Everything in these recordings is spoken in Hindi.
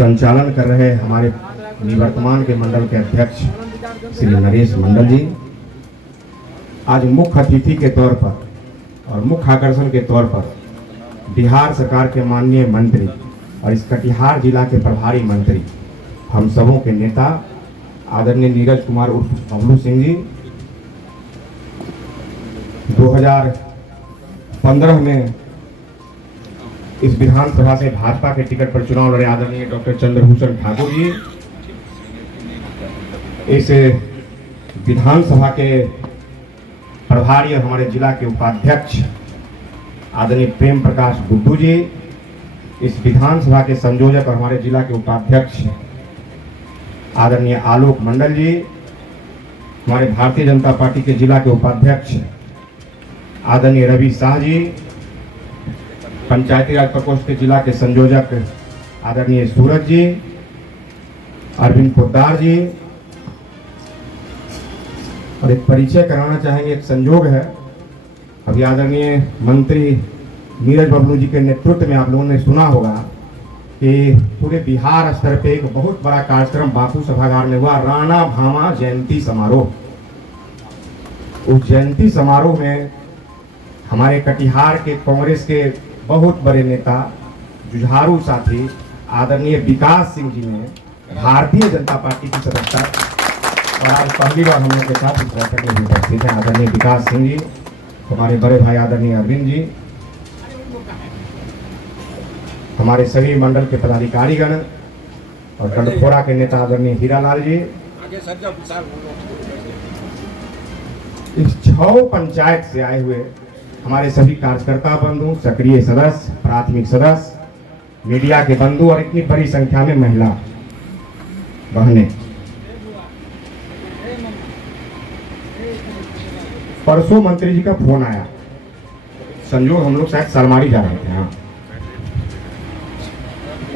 संचालन कर रहे हमारे निवर्तमान के मंडल के अध्यक्ष श्री नरेश मंडल जी, आज मुख्य अतिथि के तौर पर और मुख्य आकर्षण के तौर पर बिहार सरकार के माननीय मंत्री और इस कटिहार जिला के प्रभारी मंत्री, हम सबों के नेता आदरणीय नीरज कुमार उर्फ बबलू सिंह जी 2015 में इस विधानसभा से भाजपा के टिकट पर चुनाव लड़े आदरणीय डॉक्टर चंद्रभूषण ठाकुर जी, इस विधानसभा के प्रभारी और हमारे जिला के उपाध्यक्ष आदरणीय प्रेम प्रकाश गुड्डू जी, इस विधानसभा के संयोजक और हमारे जिला के उपाध्यक्ष आदरणीय आलोक मंडल जी, हमारे भारतीय जनता पार्टी के जिला के उपाध्यक्ष आदरणीय रवि शाह जी, पंचायती राज प्रकोष्ठ के जिला के संयोजक आदरणीय सूरज जी, अरविंद पोद्दार जी, और एक परिचय कराना चाहेंगे। एक संयोग है, अभी आदरणीय मंत्री नीरज बबलू जी के नेतृत्व में आप लोगों ने सुना होगा कि पूरे बिहार स्तर पे एक बहुत बड़ा कार्यक्रम बापू सभागार में हुआ, राणा भामा जयंती समारोह। उस जयंती समारोह में हमारे कटिहार के कांग्रेस के बहुत बड़े नेता जुझारू साथी आदरणीय विकास सिंह जी ने भारतीय जनता पार्टी की सदस्यता, और आज पहली बार हम लोग के साथ इस बैठक में उपस्थित हैं आदरणीय विकास सिंह जी, हमारे बड़े भाई आदरणीय अरविंद जी, हमारे सभी मंडल के पदाधिकारीगण और डंडखोरा के नेता आदरणीय हीरालाल जी, इस 6 पंचायत से आए हुए हमारे सभी कार्यकर्ता बंधु, सक्रिय सदस्य, प्राथमिक सदस्य, मीडिया के बंधु और इतनी बड़ी संख्या में महिला बहनें। परसों मंत्री जी का फोन आया, संजोग हम लोग शायद सरमारी जा रहे थे, हाँ,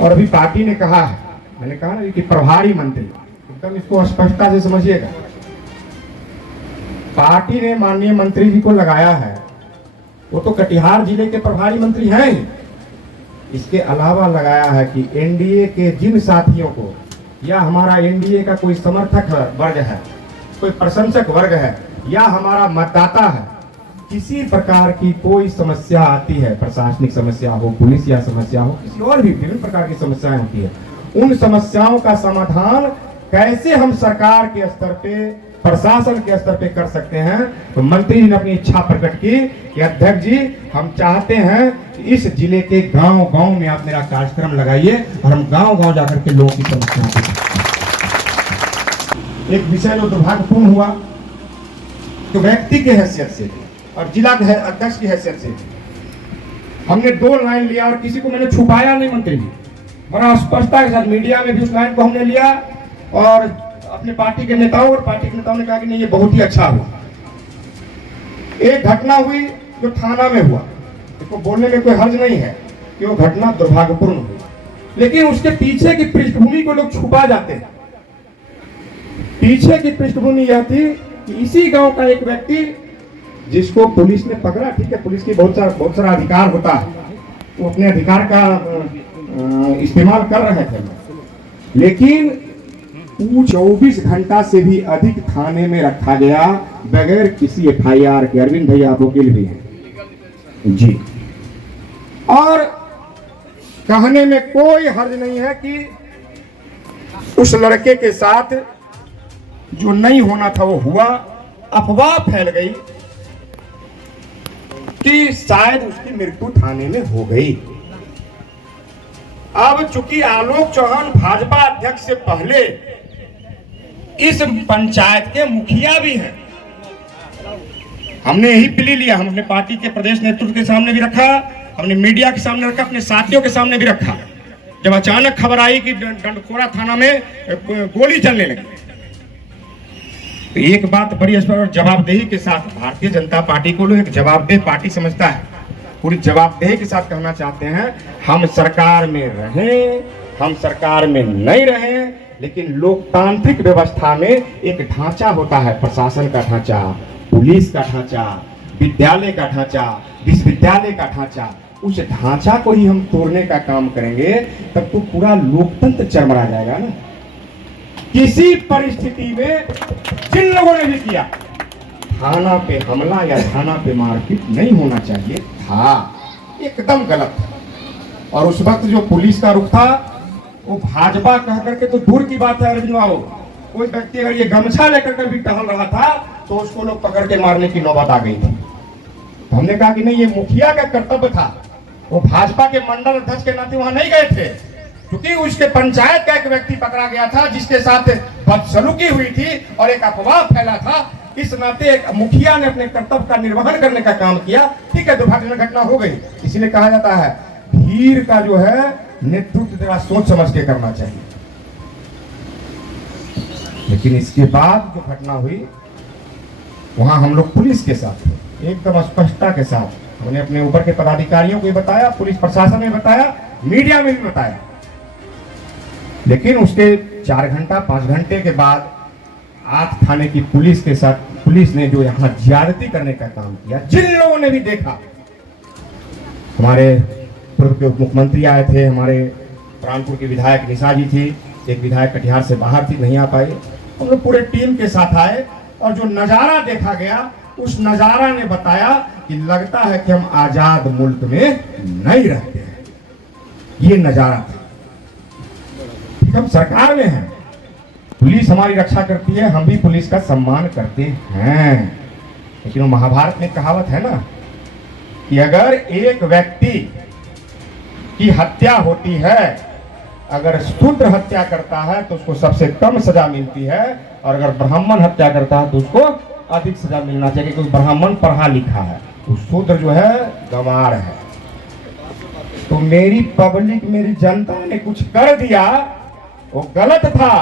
और अभी पार्टी ने कहा है, मैंने कहा ना कि प्रभारी मंत्री, एकदम इसको स्पष्टता से समझिएगा, पार्टी ने माननीय मंत्री जी को लगाया है, वो तो कटिहार जिले के प्रभारी मंत्री हैं ही, इसके अलावा लगाया है कि एनडीए के जिन साथियों को या हमारा एनडीए का कोई समर्थक वर्ग है, कोई प्रशंसक वर्ग है या हमारा मतदाता है, किसी प्रकार की कोई समस्या आती है, प्रशासनिक समस्या हो, पुलिस या समस्या हो, किसी और भी विभिन्न प्रकार की समस्याएं होती है, उन समस्याओं का समाधान कैसे हम सरकार के स्तर पे, प्रशासन के स्तर पे कर सकते हैं। तो मंत्री जी ने अपनी इच्छा प्रकट की कि अध्यक्ष जी, हम चाहते हैं इस जिले के गांव-गांव में आप मेरा कार्यक्रम लगाइए और हम गांव-गांव जाकर के लोगों की समस्याओं को। एक विषय जो दुर्भाग्यपूर्ण हुआ, तो व्यक्ति के हैसियत से और जिला के अध्यक्ष की हैसियत से हमने 2 लाइन लिया और किसी को मैंने छुपाया नहीं। मंत्री जी बड़ा स्पष्टता के साथ मीडिया में भी उस लाइन को हमने लिया और अपने पार्टी के नेताओं और पार्टी के नेताओं ने कहा कि नहीं, ये बहुत ही अच्छा हुआ। एक घटना हुई जो थाना में हुआ, इसको बोलने में कोई हर्ज नहीं है कि वो घटना दुर्भाग्यपूर्ण हुई, लेकिन उसके पीछे की पृष्ठभूमि को लोग छुपा जाते हैं। पीछे की पृष्ठभूमि यह थी कि इसी गांव का एक व्यक्ति जिसको पुलिस ने पकड़ा, ठीक है, पुलिस की बहुत सारा अधिकार होता है, वो अपने अधिकार का इस्तेमाल कर रहे थे, लेकिन 24 घंटा से भी अधिक थाने में रखा गया बगैर किसी एफआईआर के। अरविंद भैया आप वकील भी हैं जी, और कहने में कोई हर्ज नहीं है कि उस लड़के के साथ जो नहीं होना था वो हुआ। अफवाह फैल गई कि शायद उसकी मृत्यु थाने में हो गई। अब चूंकि आलोक चौहान भाजपा अध्यक्ष से पहले इस पंचायत के मुखिया भी हैं, हमने यही प्ली लिया, हम अपने पार्टी के प्रदेश नेतृत्व के सामने भी रखा, हमने मीडिया के सामने रखा, अपने साथियों के सामने भी रखा। जब अचानक खबर आई कि डंडखोरा थाना में गोली चलने लगी, तो एक बात बड़ी स्पष्ट, जवाबदेही के साथ भारतीय जनता पार्टी को लोग एक जवाबदेह पार्टी समझता है, पूरी जवाबदेही के साथ कहना चाहते हैं, हम सरकार में रहें, हम सरकार में नहीं रहें, लेकिन लोकतांत्रिक व्यवस्था में एक ढांचा होता है, प्रशासन का ढांचा, पुलिस का ढांचा, विद्यालय का ढांचा, विश्वविद्यालय का ढांचा, उस ढांचा को ही हम तोड़ने का काम करेंगे, तब तो पूरा लोकतंत्र चरमरा जाएगा ना। किसी परिस्थिति में जिन लोगों ने भी किया, थाना पे हमला या थाना पे मारपीट नहीं होना चाहिए था, एकदम गलत था। और उस वक्त जो पुलिस का रुख था वो भाजपा कह करके तो दूर की बात है अरविंद बाबू, कोई व्यक्ति अगर ये गमछा लेकर के भी टहल रहा था तो उसको लोग पकड़ के मारने की नौबत आ गई थी। तो हमने कहा कि नहीं, ये मुखिया का कर्तव्य था, वो भाजपा के मंडल अध्यक्ष के नाते वहां नहीं गए थे, क्योंकि उसके पंचायत का एक व्यक्ति पकड़ा गया था जिसके साथ बदसलूकी हुई थी और एक अफवाह फैला था। इस नाते एक मुखिया ने अपने कर्तव्य का निर्वहन करने का काम किया। ठीक है, दुर्भाग्यजनक घटना हो गई, इसीलिए कहा जाता है भीड़ का जो है नेतृत्व जरा सोच समझ के करना चाहिए। लेकिन इसके बाद जो घटना हुई वहां हम लोग पुलिस के साथ थे, एकदम स्पष्टता के साथ। हमने अपने ऊपर के पदाधिकारियों को भी बताया, पुलिस प्रशासन ने बताया, मीडिया में भी बताया। लेकिन उसके 4 घंटा 5 घंटे के बाद 8 थाने की पुलिस के साथ पुलिस ने जो यहाँ ज्यादती करने का काम किया, जिन लोगों ने भी देखा, हमारे पूर्व के उप मुख्यमंत्री आए थे, हमारे प्राणपुर के विधायक निशा जी थी, एक विधायक कटिहार से बाहर थी, नहीं आ पाई, हम लोग पूरे टीम के साथ आए और जो नजारा देखा गया उस नजारा ने बताया कि लगता है कि हम आजाद मुल्क में नहीं रहते हैं। ये नजारा था। हम सरकार में हैं, पुलिस हमारी रक्षा करती है, हम भी पुलिस का सम्मान करते हैं। लेकिन वो महाभारत में कहावत है ना कि अगर एक व्यक्ति की हत्या होती है, अगर शूद्र हत्या करता है तो उसको सबसे कम सजा मिलती है, और अगर ब्राह्मण हत्या करता है तो उसको अधिक सजा मिलना चाहिए, क्योंकि ब्राह्मण पढ़ा लिखा है, वो शूद्र जो है गंवार है। तो मेरी पब्लिक, मेरी जनता ने कुछ कर दिया, वो गलत था,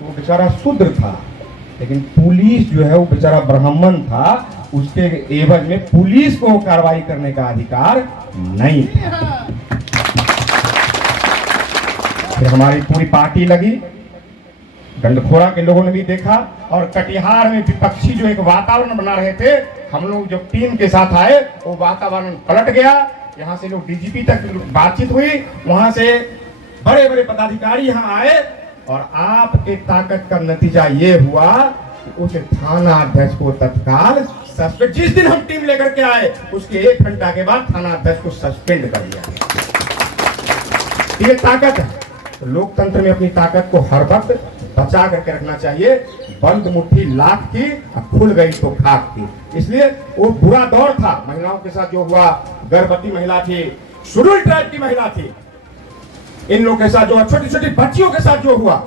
तो वो बेचारा शूद्र था, लेकिन पुलिस जो है वो बेचारा ब्राह्मण था, उसके एवज में पुलिस को कार्रवाई करने का अधिकार नहीं था। फिर हमारी पूरी पार्टी लगी, डंडखोरा के लोगों ने भी देखा, और कटिहार में विपक्षी जो एक वातावरण बना रहे थे, हम लोग जब टीम के साथ आए वो वातावरण पलट गया। यहाँ से लोग डीजीपी तक बातचीत हुई, वहां से बड़े बड़े पदाधिकारी यहाँ आए, और आपके ताकत का नतीजा ये हुआ कि उस थाना अध्यक्ष को तत्काल सस्पेंड, जिस दिन हम टीम लेकर के आए उसके 1 घंटा के बाद थाना अध्यक्ष को सस्पेंड कर दिया गया। ये ताकत है। तो लोकतंत्र में अपनी ताकत को हर वक्त बचा करके रखना चाहिए। बंद मुट्ठी लाख की, खुल गई तो खाक की। इसलिए वो बुरा दौर था, महिलाओं के साथ जो हुआ, गर्भवती महिला थी, शेड्यूल ट्राइब की महिला थी, इन लोगों के साथ जो, छोटी छोटी बच्चियों के साथ जो हुआ,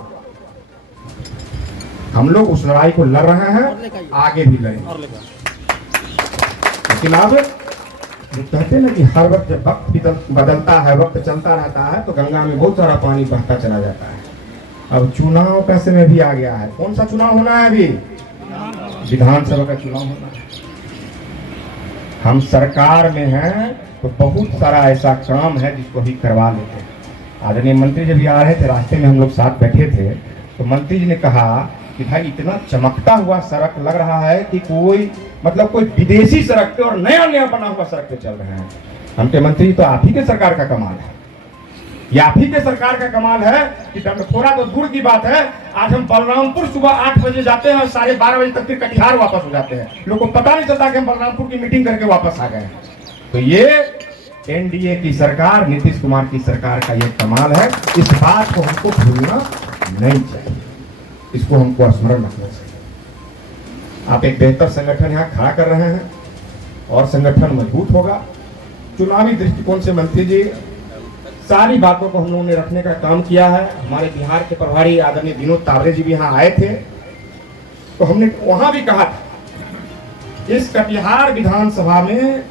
हम लोग उस लड़ाई को लड़ रहे हैं, आगे भी लड़ेंगे। लेकिन अब जो कहते हैं ना कि हर वक्त जब वक्त बदलता है, वक्त चलता रहता है, तो गंगा में बहुत सारा पानी बहता चला जाता है। अब चुनाव का समय भी आ गया है। कौन सा चुनाव होना है? अभी विधानसभा का चुनाव होना है। हम सरकार में हैं तो बहुत सारा ऐसा काम है जिसको ही करवा लेते हैं। आदरणीय मंत्री जब आ रहे थे, रास्ते में हम लोग साथ बैठे थे, तो मंत्री जी ने कहा कि भाई इतना चमकता हुआ सड़क लग रहा है कि कोई मतलब कोई विदेशी सड़क पे और नया नया बना हुआ सड़क पे चल रहे हैं। हम के मंत्री, तो आप ही के सरकार का कमाल है, ये आप ही के सरकार का कमाल है कि डंडखोरा तो दूर की बात है। आज हम बलरामपुर सुबह 8 बजे जाते हैं और 12:30 बजे तक फिर कटिहार वापस हो जाते हैं। लोगों को पता नहीं चलता कि हम बलरामपुर की मीटिंग करके वापस आ गए। तो ये एनडीए की सरकार, नीतीश कुमार की सरकार का ये कमाल है। इस बात को हमको भूलना नहीं चाहिए, इसको हमको स्मरण रखना चाहिए। आप एक बेहतर संगठन यहाँ खड़ा कर रहे हैं और संगठन मजबूत होगा। चुनावी दृष्टिकोण से मंत्री जी सारी बातों को हम लोगों ने रखने का काम किया है। हमारे बिहार के प्रभारी आदरणीय विनोद तावरे जी भी यहाँ आए थे, तो हमने वहां भी कहा था इस कटिहार विधानसभा में,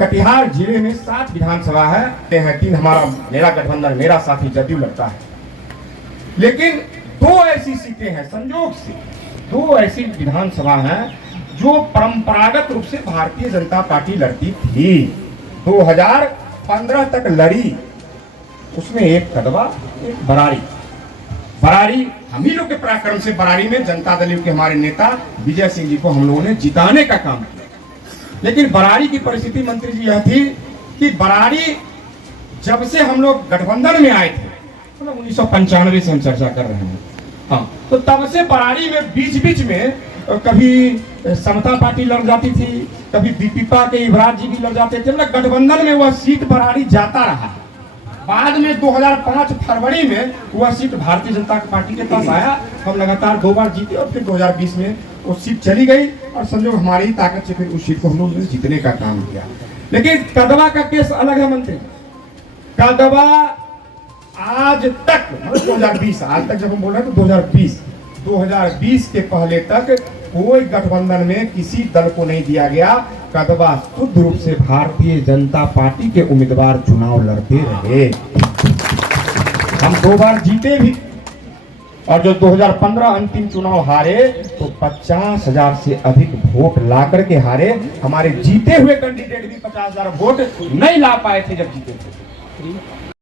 कटिहार जिले में 7 विधानसभा है, 3 हमारा मेरा गठबंधन, मेरा साथी जदयू लगता है, लेकिन 2 ऐसी सीटें हैं, संयोग से 2 ऐसी विधानसभा हैं जो परंपरागत रूप से भारतीय जनता पार्टी लड़ती थी, 2015 तक लड़ी। उसमें एक कदवा, एक बरारी हम ही लोग के पराक्रम से बरारी में जनता दल के हमारे नेता विजय सिंह जी को हम लोगों ने जिताने का काम किया। लेकिन बरारी की परिस्थिति मंत्री जी यह थी कि बरारी जब से हम लोग गठबंधन में आए थे, मतलब 1995 से हम चर्चा कर रहे हैं, हाँ, तो तब से बरारी में बीच बीच में कभी समता पार्टी लड़ जाती थी, कभी बीपीपा के युवराज जी भी लड़ जाते थे, मतलब गठबंधन में वह सीट बरारी जाता रहा। बाद में 2005 फरवरी में वह सीट भारतीय जनता पार्टी के पास आया, हम लगातार 2 बार जीते और फिर 2020 में वो सीट चली गई और संजोग हमारी ही ताकत से फिर उस सीट को हम लोगों ने जीतने का काम किया। लेकिन कदवा का केस अलग है मंत्री। कदवा आज तक, मतलब 2020, आज तक जब हम बोल रहे हैं तो 2020 के पहले तक कोई गठबंधन में किसी दल को नहीं दिया गया। कदवा शुद्ध रूप से भारतीय जनता पार्टी के उम्मीदवार चुनाव लड़ते रहे। हम 2 बार जीते भी, और जो 2015 अंतिम चुनाव हारे तो 50,000 से अधिक वोट ला करके हारे। हमारे जीते हुए कैंडिडेट भी 50,000 वोट नहीं ला पाए थे जब जीते थे।